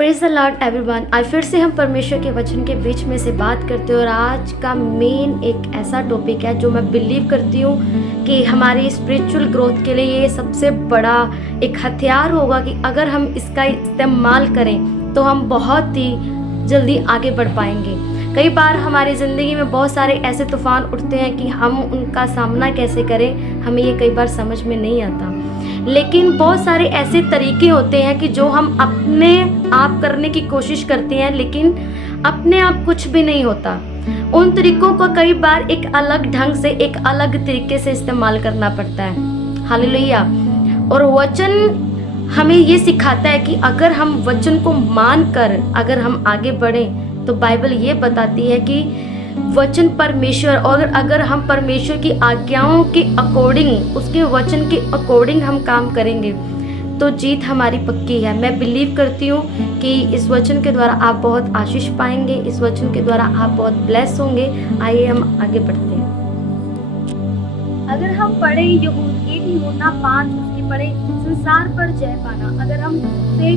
Praise the Lord everyone. आज फिर से हम परमेश्वर के वचन के बीच में से बात करते हैं और आज का मेन एक ऐसा टॉपिक है जो मैं बिलीव करती हूँ कि हमारी स्पिरिचुअल ग्रोथ के लिए ये सबसे बड़ा एक हथियार होगा कि अगर हम इसका इस्तेमाल करें तो हम बहुत ही जल्दी आगे बढ़ पाएंगे। कई बार हमारी ज़िंदगी में बहुत सारे ऐसे तूफान उठते हैं कि हम उनका सामना कैसे करें, हमें ये कई बार समझ में नहीं आता। लेकिन बहुत सारे ऐसे तरीके होते हैं कि जो हम अपने आप करने की कोशिश करते हैं, लेकिन अपने आप कुछ भी नहीं होता। उन तरीकों को कई बार एक अलग ढंग से, एक अलग तरीके से इस्तेमाल करना पड़ता है। हालेलुया। और वचन हमें ये सिखाता है कि अगर हम वचन को मानकर अगर हम आगे बढ़ें तो बाइबल ये बताती है कि वचन परमेश्वर, और अगर हम परमेश्वर की आज्ञाओं के अकॉर्डिंग, उसके वचन के अकॉर्डिंग हम काम करेंगे तो जीत हमारी पक्की है। मैं बिलीव करती हूँ कि इस वचन के द्वारा आप बहुत आशीष पाएंगे, इस वचन के द्वारा आप बहुत ब्लेस होंगे। आइए हम आगे बढ़ते हैं। अगर हम पढ़े यूहन्ना 5 उसके पढ़े संसार पर जय पाना, अगर हम से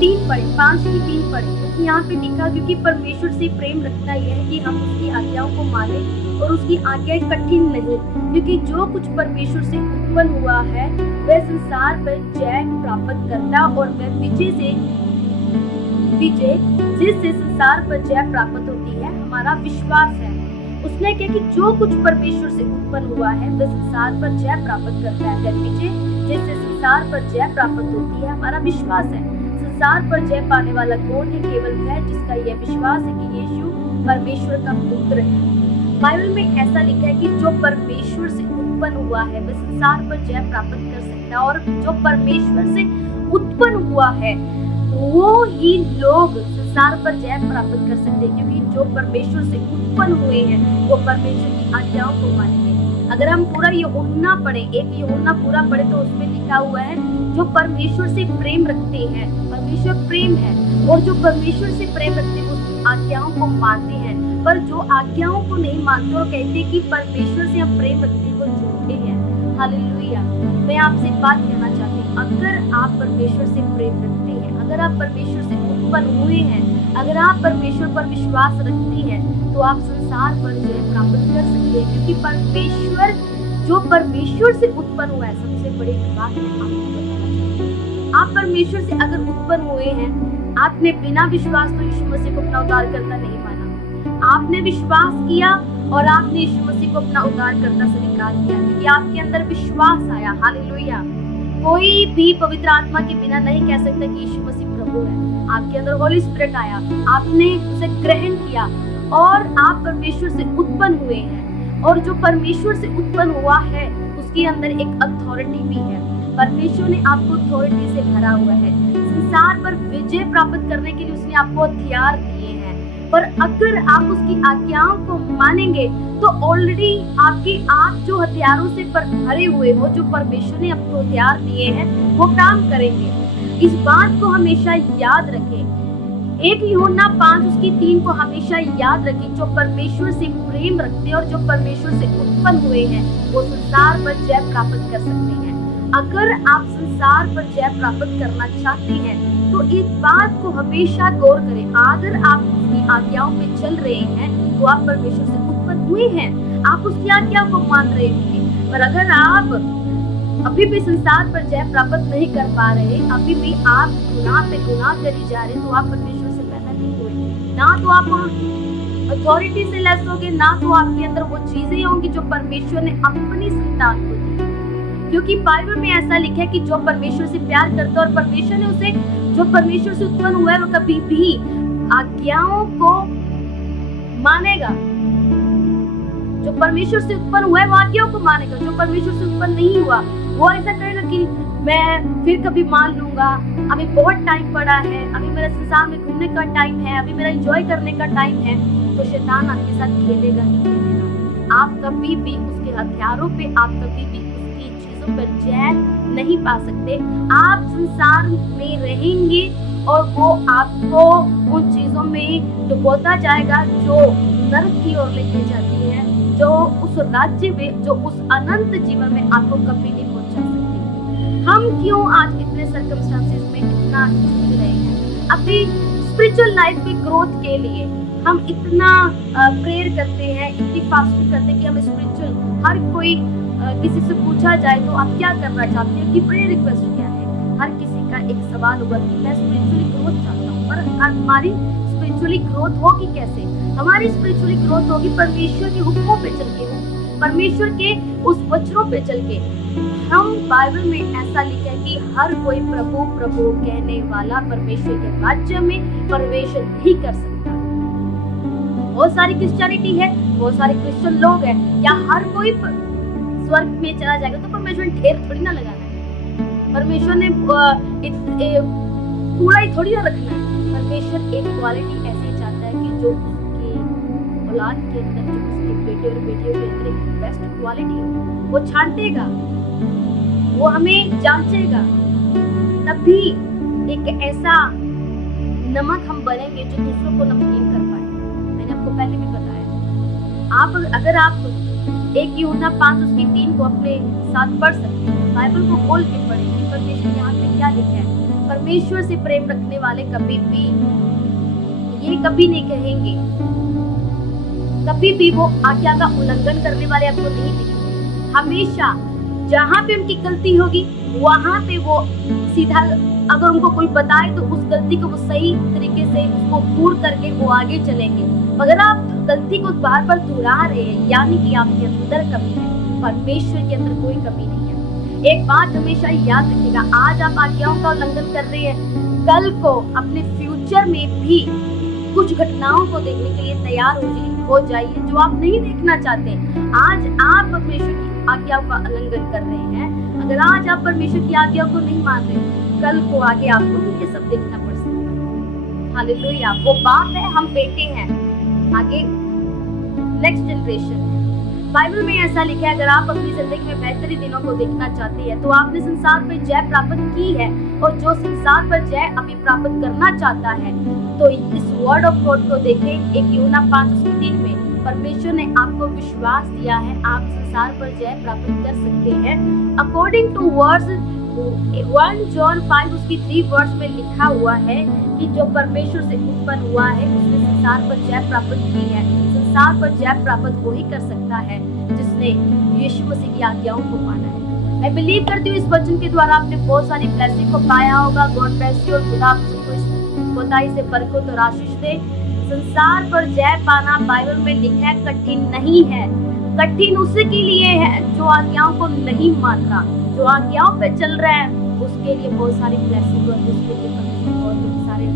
3 पढ़े 5 की 3 पढ़े तो यहाँ पे लिखा क्योंकि परमेश्वर से प्रेम रखना यह है कि हम उसकी आज्ञाओं को माने और उसकी आज्ञाएं कठिन नहीं, क्योंकि जो कुछ परमेश्वर से उत्पन्न हुआ है वह संसार पर जय प्राप्त करता और वह विजय जिससे संसार पर जय प्राप्त होती है हमारा विश्वास है। उसने कहा कि जो कुछ परमेश्वर से उत्पन्न हुआ है वह संसार पर जय प्राप्त करता है, विजय जिससे संसार पर जय प्राप्त होती है हमारा विश्वास है। संसार पर जय पाने वाला कौन है? केवल वह जिसका यह विश्वास है कि यीशु परमेश्वर का पुत्र है। बाइबल में ऐसा लिखा है कि जो परमेश्वर से उत्पन्न हुआ है वह संसार पर जय प्राप्त कर सकता है, और जो परमेश्वर से उत्पन्न हुआ है वो ही लोग संसार पर जय प्राप्त कर सकते हैं, क्योंकि जो परमेश्वर से उत्पन्न हुए हैं वो परमेश्वर की आज्ञाओं को मानेंगे। अगर हम पूरा यूहन्ना पढ़े, एक यूहन्ना पूरा पढ़े तो उसमें लिखा हुआ है जो परमेश्वर से प्रेम रखते हैं, परमेश्वर प्रेम है, और जो परमेश्वर से प्रेम रखते हैं उसकी आज्ञाओं को मानते हैं। पर जो आज्ञाओं को नहीं मानते और कहते हैं कि परमेश्वर से हम प्रेम रखते हैं वो झूठे हैं। हालेलुया। मैं आपसे एक बात कहना चाहती हूँ, अगर आप परमेश्वर से प्रेम रखते हैं, अगर आप परमेश्वर से उत्पन्न हुए हैं, अगर आप परमेश्वर पर विश्वास रखते हैं तो आप संसार पर जय प्राप्त कर सकते हैं, क्योंकि परमेश्वर जो परमेश्वर से उत्पन्न हुआ है, सबसे बड़ी बात है आपको बताना चाहिए। आप परमेश्वर से अगर उत्पन्न हुए हैं, आपने बिना विश्वास तो यीशु मसीह को अपना उद्धारकर्ता नहीं माना, आपने विश्वास किया और आपने यीशु मसीह को अपना उद्धारकर्ता स्वीकार किया, क्योंकि आपके अंदर विश्वास आया। हालेलुया। कोई भी पवित्र आत्मा के बिना नहीं कह सकता कि यीशु मसीह प्रभु है। आपके अंदर होली स्पिरिट आया, आपने उसे ग्रहण किया और आप परमेश्वर से उत्पन्न हुए हैं, और जो परमेश्वर से उत्पन्न हुआ है उसके अंदर एक अथॉरिटी भी है। परमेश्वर ने आपको अथॉरिटी से भरा हुआ है। संसार पर विजय प्राप्त करने के लिए उसने आपको हथियार दिए हैं, पर अगर आप उसकी आज्ञाओं को मानेंगे तो ऑलरेडी आप जो हथियारों से भरे हुए हो, जो परमेश्वर ने आपको हथियार दिए हैं, वो काम करेंगे। इस बात को हमेशा याद रखें। एक यूहन्ना 5 उसकी 3 को हमेशा याद रखें। जो परमेश्वर से प्रेम रखते हैं और जो परमेश्वर से उत्पन्न हुए हैं वो संसार पर जय प्राप्त कर सकते हैं। अगर आप संसार पर जय प्राप्त करना चाहते हैं तो इस बात को हमेशा गौर करें। अगर आप उसकी आज्ञाओं पे चल रहे हैं तो आप परमेश्वर से उत्पन्न हुए हैं, आप उसकी आज्ञाओं को मान रहे होंगे। पर अगर आप अभी भी संसार पर जय प्राप्त नहीं कर पा रहे, अभी भी आप गुनाह पे गुनाह करी जा रहे, तो आप परमेश्वर से पैदा नहीं हुए। ना तो आप अथॉरिटी से लेस होगे, ना तो आपके अंदर वो चीजें होंगी जो परमेश्वर ने अपनी संतान को दी। क्योंकि बाइबल में ऐसा लिखा है कि जो परमेश्वर से प्यार करता है और परमेश्वर ने उसे, जो परमेश्वर से उत्पन्न हुआ है वो कभी भी आज्ञाओं को मानेगा। जो परमेश्वर से उत्पन्न हुआ है वो आज्ञाओं को मानेगा। जो परमेश्वर से उत्पन्न नहीं हुआ वो ऐसा करेगा कि मैं फिर कभी मान लूंगा, अभी बहुत टाइम पड़ा है, अभी मेरा संसार में घूमने का टाइम है, अभी मेरा एंजॉय करने का टाइम है। तो शैतान आपके साथ खेलेगा ही खेलेगा। आप कभी भी उसके हथियारों पे, आप कभी भी उसकी चीजों पर जय नहीं पा सकते। आप संसार में रहेंगे और वो आपको उन चीजों में डुबोता जाएगा जो नरक की ओर लेके जाती है, जो उस राज्य में, जो उस अनंत जीवन में आपको कभी नहीं पहुंचा सकती। हम क्यों आज इतने सर्कमस्टांसेस में इतना जी रहे हैं? अभी स्पिरिचुअल लाइफ की ग्रोथ के लिए हम इतना प्रेयर करते हैं, इतनी फास्टिंग करते हैं कि हम स्पिरिचुअल हर कोई किसी से पूछा जाए तो आप क्या करना चाहते हो कि प्रेयर रिक्वेस्ट क्या है, हर किसी का एक सवाल होगा कि मैं स्पिरिचुअली ग्रोथ चाहता हूँ। पर हमारी स्पिरिचुअली ग्रोथ होगी कैसे? हमारी स्पिरिचुअली ग्रोथ होगी परमेश्वर के हुक्मों पे चल के, परमेश्वर के उस वचनों पे चल के। हम बाइबल में ऐसा लिखा है कि हर कोई प्रभु प्रभु कहने वाला परमेश्वर के राज्य में प्रवेश नहीं कर सकता। बहुत सारी क्रिश्चियनिटी है, बहुत सारे क्रिश्चियन लोग हैं, क्या हर कोई स्वर्ग में चला जाएगा? तो परमेश्वर ने ढेर थोड़ी ना लगाना है, परमेश्वर ने कूड़ा ही थोड़ी ना रखना है। परमेश्वर एक क्वालिटी ऐसी चाहता है कि जो उसके औलाद के अंदर, जो उसके बेटे और बेटियों के अंदर एक बेस्ट क्वालिटी है, वो छांटेगा, वो हमें जांचेगा, तभी एक ऐसा नमक हम बनेंगे जो दूसरों को नमकीन कर पाए। मैंने आपको पहले भी बताया, अगर आप 1 यूहन्ना 5:3 को अपने साथ पढ़ सकते हैं, बाइबल को खोल के पढ़ेंगे, परमेश्वर यहाँ पे क्या लिखा है। परमेश्वर से प्रेम रखने वाले कभी भी ये कभी नहीं कहेंगे, कभी भी वो आज्ञा का उल्लंघन करने वाले आपको नहीं दिखेंगे। हमेशा जहाँ पे उनकी गलती होगी वहाँ पे वो सीधा, अगर उनको कोई बताए तो उस गलती को वो सही तरीके से उसको दूर करके वो आगे चलेंगे। अगर आप गलती को बार बार दोहरा रहे हैं, यानी कि आपके अंदर कमी है, परमेश्वर के अंदर कोई कमी नहीं है। एक बात हमेशा याद रखिएगा, आज आप आज्ञाओं का उल्लंघन कर रहे हैं, कल को अपने फ्यूचर में भी कुछ घटनाओं को देखने के लिए तैयार हो जाइए जो आप नहीं देखना चाहते। आज आप परमेश्वर की आज्ञाओं का उल्लंघन कर रहे हैं, अगर आज आप परमेश्वर की आज्ञाओं को नहीं मान रहे, कल को आगे आपको भी ये सब देखना पड़ सकता है। हालेलुया, वो बाप है, हम बेटे हैं, आगे नेक्स्ट जनरेशन है। बाइबल में ऐसा लिखा है, अगर आप अपनी जिंदगी में बेहतरी दिनों को देखना चाहते हैं तो आपने संसार पर जय प्राप्त की है, और जो संसार पर जय अभी प्राप्त करना चाहता है तो इस वर्ड ऑफ गॉड को देखें। 1 यूहन्ना 5:3 में परमेश्वर ने आपको विश्वास दिया है, आप संसार पर जय प्राप्त कर सकते हैं। अकॉर्डिंग टू वर्ड्स 1 जॉन 5 उसकी 3 वर्ड्स में लिखा हुआ है कि जो परमेश्वर से उत्पन्न हुआ है उसने संसार पर जय प्राप्त की है। संसार पर जय प्राप्त वो ही कर सकता है जिसने यीशु मसीह की आज्ञाओं को माना है। मैं बिलीव करती हूँ इस वचन के द्वारा आपने बहुत सारी ब्लेसिंग को पाया होगा। गॉड ब्लेस यू, और खुदा आप सबको इस खुदाई से बरकत और आशीष दे। संसार पर जय पाना बाइबल में लिखा है कठिन नहीं है, कठिन उसी के लिए है जो आज्ञाओं को नहीं मान रहा, जो आज्ञाओं पे चल रहा है उसके लिए बहुत सारी ब्लेसिंग और उसके लिए बहुत सारे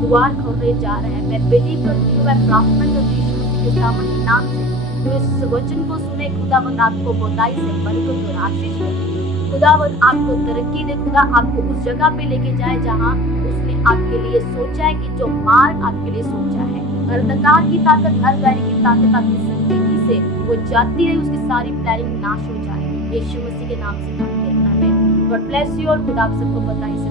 द्वार खोलने जा रहे हैं। मैं बिलीव करती हूँ, मैं प्रार्थना करती हूँ यीशु के सामने नाम से तो इस वचन को सुने, खुदावंद आपको खुदाई से बरकत और आशीष दे, खुदावंद आपको तरक्की दे, खुदा आपको उस जगह पे लेके जाए जहाँ उसने आपके लिए सोचा है, कि जो मार्ग आपके लिए सोचा है। अंधकार की ताकत, हर बैरी की ताकत आपकी जिंदगी से वो जाती रही, उसकी सारी प्लानिंग नाश हो जाए। यीशु मसीह के नाम से मांगते हैं, आमीन। गॉड ब्लेस यू, और खुदा आप सबको बताइए से